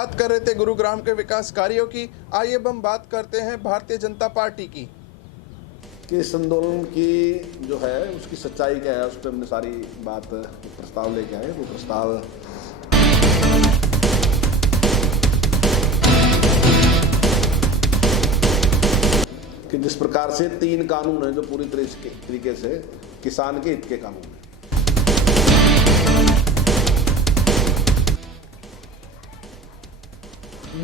बात कर रहे थे गुरुग्राम के विकास कार्यों की। आइए अब हम बात करते हैं भारतीय जनता पार्टी की। कि इस आंदोलन की जो है उसकी सच्चाई क्या है, उस पर हमने सारी बात प्रस्ताव लेके आए। वो प्रस्ताव कि जिस प्रकार से 3 कानून हैं जो पूरी तरीके से किसान के हित के कानून हैं।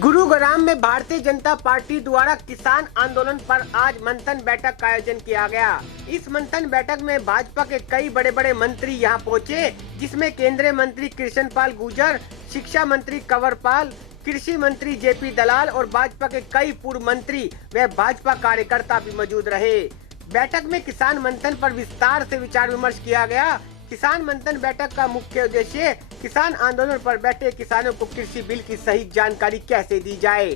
गुरुग्राम में भारतीय जनता पार्टी द्वारा किसान आंदोलन पर आज मंथन बैठक का आयोजन किया गया। इस मंथन बैठक में भाजपा के कई बड़े बड़े मंत्री यहां पहुंचे, जिसमें केंद्रीय मंत्री कृष्ण पाल गुर्जर, शिक्षा मंत्री कंवर पाल, कृषि मंत्री जेपी दलाल और भाजपा के कई पूर्व मंत्री व भाजपा कार्यकर्ता भी मौजूद रहे। बैठक में किसान मंथन पर विस्तार से विचार विमर्श किया गया। किसान मंथन बैठक का मुख्य उद्देश्य किसान आंदोलन पर बैठे किसानों को कृषि बिल की सही जानकारी कैसे दी जाए।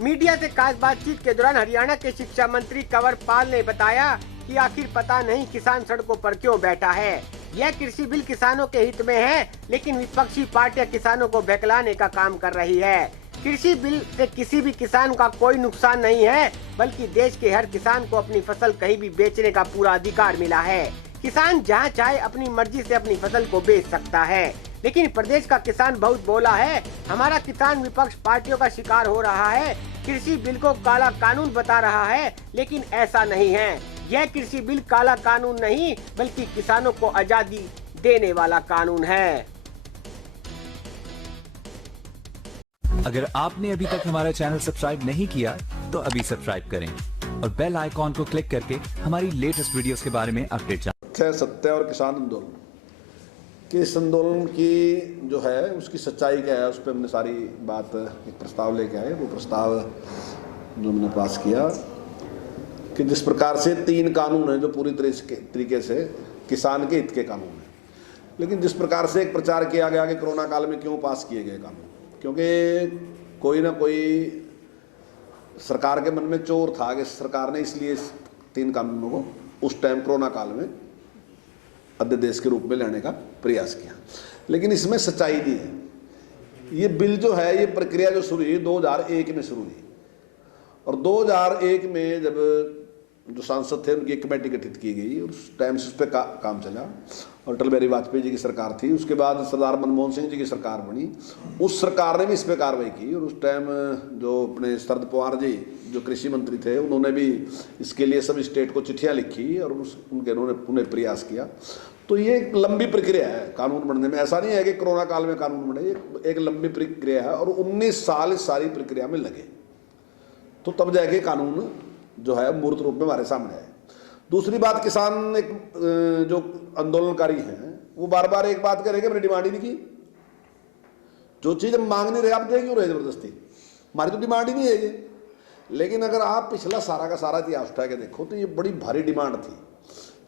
मीडिया से खास बातचीत के दौरान हरियाणा के शिक्षा मंत्री कंवर पाल ने बताया कि आखिर पता नहीं किसान सड़कों पर क्यों बैठा है। यह कृषि बिल किसानों के हित में है, लेकिन विपक्षी पार्टियां किसानों को बहकाने का काम कर रही है। कृषि बिल से किसी भी किसान का कोई नुकसान नहीं है, बल्कि देश के हर किसान को अपनी फसल कहीं भी बेचने का पूरा अधिकार मिला है। किसान जहां चाहे अपनी मर्जी से अपनी फसल को बेच सकता है, लेकिन प्रदेश का किसान बहुत बोला है। हमारा किसान विपक्ष पार्टियों का शिकार हो रहा है, कृषि बिल को काला कानून बता रहा है, लेकिन ऐसा नहीं है। यह कृषि बिल काला कानून नहीं, बल्कि किसानों को आजादी देने वाला कानून है। अगर आपने अभी तक हमारा चैनल सब्सक्राइब नहीं किया तो अभी सब्सक्राइब करें और बेल आइकॉन को क्लिक करके हमारी लेटेस्ट वीडियोस के बारे में अपडेट जानें। सत्य और किसान आंदोलन कि इस आंदोलन की जो है उसकी सच्चाई क्या है, उस पर हमने सारी बात एक प्रस्ताव लेके आए। वो प्रस्ताव जो हमने पास किया कि जिस प्रकार से 3 कानून हैं जो पूरी तरीके से किसान के हित के कानून हैं, लेकिन जिस प्रकार से एक प्रचार किया गया कि कोरोना काल में क्यों पास किए गए कानून, क्योंकि कोई ना कोई सरकार के मन में चोर था कि सरकार ने इसलिए 3 कानूनों को उस टाइम कोरोना काल में अध्यादेश के रूप में लेने का प्रयास किया। लेकिन इसमें सच्चाई भी है। ये बिल जो है, ये प्रक्रिया जो शुरू हुई 2001 में शुरू हुई, और 2001 में जब जो सांसद थे उनकी एक कमेटी गठित की गई और उस टाइम से उस पर काम चला, और अटल बिहारी वाजपेयी जी की सरकार थी। उसके बाद सरदार मनमोहन सिंह जी की सरकार बनी, उस सरकार ने भी इस पर कार्रवाई की, और उस टाइम जो अपने शरद पवार जी जो कृषि मंत्री थे, उन्होंने भी इसके लिए सब स्टेट को चिट्ठियाँ लिखी और उन्होंने पुनः प्रयास किया। तो ये एक लंबी प्रक्रिया है कानून बनने में। ऐसा नहीं है कि कोरोना काल में कानून बने, एक लंबी प्रक्रिया है, और 19 साल इस सारी प्रक्रिया में लगे, तो तब जाके कानून जो है मूर्त रूप में हमारे सामने आए। दूसरी बात, किसान एक जो आंदोलनकारी हैं वो बार बार एक बात कह रहे कि हमने डिमांड ही नहीं की। जो चीज़ हम मांग नहीं रहे, आप दे क्यों रहे जबरदस्ती? हमारी तो डिमांड ही नहीं है ये। लेकिन अगर आप पिछला सारा का सारा इतिहास उठा के देखो तो ये बड़ी भारी डिमांड थी।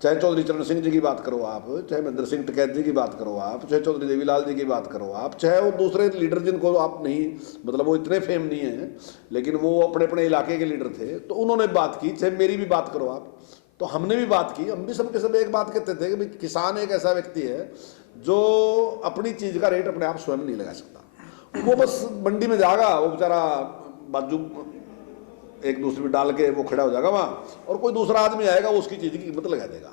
चाहे चौधरी चरण सिंह जी की बात करो आप, चाहे महेंद्र सिंह टिकैत जी की बात करो आप, चाहे चौधरी देवीलाल जी की बात करो आप, चाहे वो दूसरे लीडर जिनको आप नहीं, मतलब वो इतने फेम नहीं है, लेकिन वो अपने अपने इलाके के लीडर थे, तो उन्होंने बात की। चाहे मेरी भी बात करो आप, तो हमने भी बात की। हम भी सबके सब एक बात कहते थे कि भाई किसान एक ऐसा व्यक्ति है जो अपनी चीज़ का रेट अपने आप स्वयं नहीं लगा सकता। वो बस मंडी में जाएगा, वो बेचारा बाजू एक दूसरे में डाल के वो खड़ा हो जाएगा वहाँ, और कोई दूसरा आदमी आएगा वो उसकी चीज़ की कीमत लगा देगा।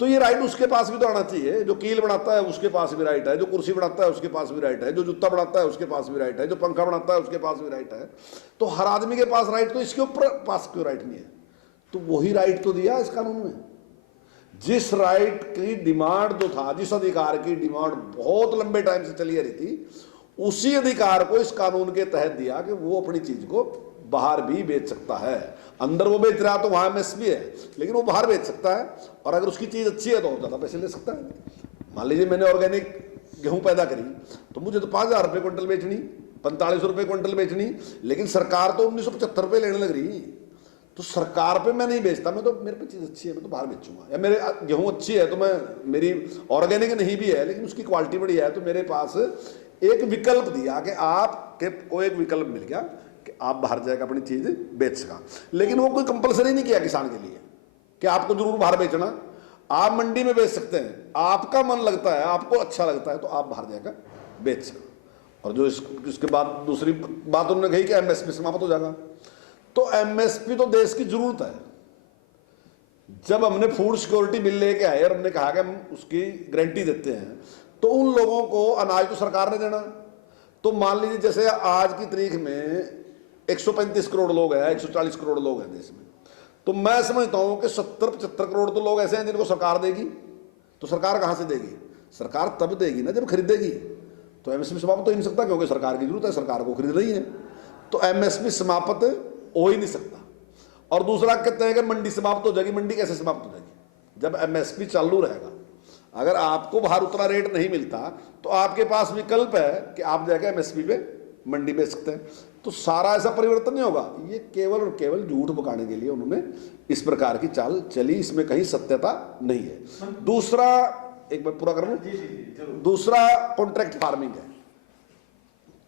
तो ये राइट उसके पास भी तो आना चाहिए। जो कील बनाता है उसके पास भी राइट है, जो कुर्सी बनाता है उसके पास भी राइट है, जो जूता बनाता है उसके पास भी राइट है, जो पंखा बनाता है उसके पास भी राइट है। तो हर आदमी के पास राइट, तो इसके ऊपर पास क्यों राइट नहीं है? तो वही राइट तो दिया इस कानून में। जिस राइट की डिमांड जो था, जिस अधिकार की डिमांड बहुत लंबे टाइम से चली आ रही थी, उसी अधिकार को इस कानून के तहत दिया कि वो अपनी चीज को बाहर भी बेच सकता है। अंदर वो बेच रहा तो वहां एमएसपी है, लेकिन वो बाहर बेच सकता है, और अगर उसकी चीज अच्छी है तो ज्यादा पैसे ले सकता है। मान लीजिए मैंने ऑर्गेनिक गेहूं पैदा करी, तो मुझे तो 5,000 रुपये क्विंटल बेचनी, 45 रुपये क्विंटल बेचनी, लेकिन सरकार तो 1975 रुपये लेने लग रही। तो सरकार पे मैं नहीं बेचता, मैं तो, मेरे पे चीज़ अच्छी है मैं तो बाहर बेचूंगा। या मेरे गेहूं अच्छी है तो मैं, मेरी ऑर्गेनिक नहीं भी है लेकिन उसकी क्वालिटी बढ़िया है, तो मेरे पास एक विकल्प दिया कि आपके को एक विकल्प मिल गया कि आप बाहर जाकर अपनी चीज़ बेच सका। लेकिन वो कोई कंपलसरी नहीं किया किसान के लिए कि आपको जरूर बाहर बेचना। आप मंडी में बेच सकते हैं, आपका मन लगता है, आपको अच्छा लगता है तो आप बाहर जाकर बेच सका। और जो इसके बाद दूसरी बात उन्होंने कही कि एमएसपी समाप्त हो जाएगा। तो एमएसपी तो देश की जरूरत है। जब हमने फूड सिक्योरिटी बिल लेके आए और हमने कहा कि हम उसकी गारंटी देते हैं, तो उन लोगों को अनाज तो सरकार ने देना। तो मान लीजिए जैसे आज की तारीख में 135 करोड़ लोग हैं, 140 करोड़ लोग हैं देश में, तो मैं समझता हूं कि 70-75 करोड़ तो लोग ऐसे हैं जिनको सरकार देगी। तो सरकार कहां से देगी? सरकार तब देगी ना जब खरीदेगी। तो एमएसपी समाप्त तो ही नहीं सकता, क्योंकि सरकार की जरूरत है, सरकार को खरीद रही है। तो एमएसपी समाप्त हो ही नहीं सकता। और दूसरा कहते हैं कि मंडी समाप्त हो जाएगी। मंडी कैसे समाप्त हो जाएगी? जब एमएसपी चालू रहेगा। अगर आपको बाहर उतना रेट नहीं मिलता तो आपके पास विकल्प है कि आप जाकर एमएसपी पे मंडी बेच सकते हैं। तो सारा ऐसा परिवर्तन नहीं होगा। ये केवल और केवल झूठ बकाने के लिए उन्होंने इस प्रकार की चाल चली, इसमें कहीं सत्यता नहीं है। दूसरा, एक बार पूरा कर लूं, दूसरा कॉन्ट्रैक्ट फार्मिंग है।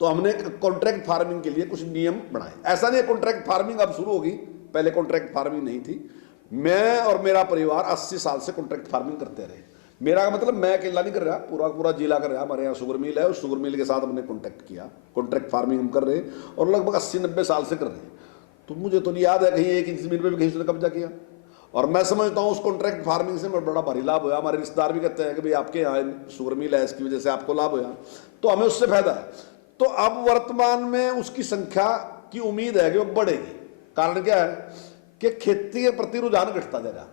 तो हमने कॉन्ट्रैक्ट फार्मिंग के लिए कुछ नियम बनाए। ऐसा नहीं है कॉन्ट्रैक्ट फार्मिंग अब शुरू होगी, पहले कॉन्ट्रैक्ट फार्मिंग नहीं थी। मैं और मेरा परिवार 80 साल से कॉन्ट्रैक्ट फार्मिंग करते रहे। मेरा मतलब मैं अकेला नहीं कर रहा, पूरा जिला कर रहा। हमारे यहाँ शुगर मिल है, उस शुगर मिल के साथ हमने कॉन्टैक्ट किया। कॉन्ट्रैक्ट फार्मिंग हम कर रहे हैं और लगभग 80-90 साल से कर रहे हैं। तो मुझे तो नहीं याद है कहीं 1 इंच जमीन पर भी कहीं उसने कब्जा किया। और मैं समझता हूँ उस कॉन्ट्रैक्ट फार्मिंग से बड़ा भारी लाभ हुआ। हमारे रिश्तेदार भी कहते हैं कि भाई आपके यहाँ शुगर मिल है, इसकी वजह से आपको लाभ हुआ, तो हमें उससे फायदा है। तो अब वर्तमान में उसकी संख्या की उम्मीद है कि वो बढ़ेगी। कारण क्या है कि खेती के प्रति रुझान घटता जा रहा।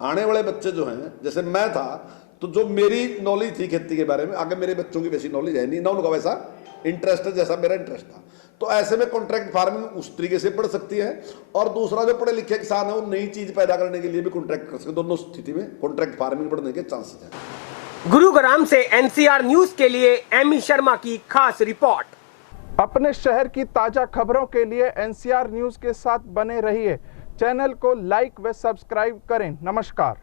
आने वाले बच्चे जो हैं, जैसे मैं था तो जो मेरी नॉलेज थी खेती के बारे में, आगे मेरे बच्चों की वैसी नॉलेज है नहीं ना, उनका वैसा इंटरेस्ट है जैसा मेरा इंटरेस्ट था। तो ऐसे में कॉन्ट्रैक्ट फार्मिंग उस तरीके से बढ़ सकती है। और दूसरा, जो पढ़े लिखे किसान है वो नई चीज पैदा करने के लिए भी कॉन्ट्रैक्ट कर सकते। दोनों स्थिति में कॉन्ट्रैक्ट फार्मिंग बढ़ने के चांसेस हैं। गुरुग्राम से एनसीआर न्यूज के लिए एमी शर्मा की खास रिपोर्ट। अपने शहर की ताजा खबरों के लिए एनसीआर न्यूज के साथ बने रहिए। चैनल को लाइक व सब्सक्राइब करें। नमस्कार।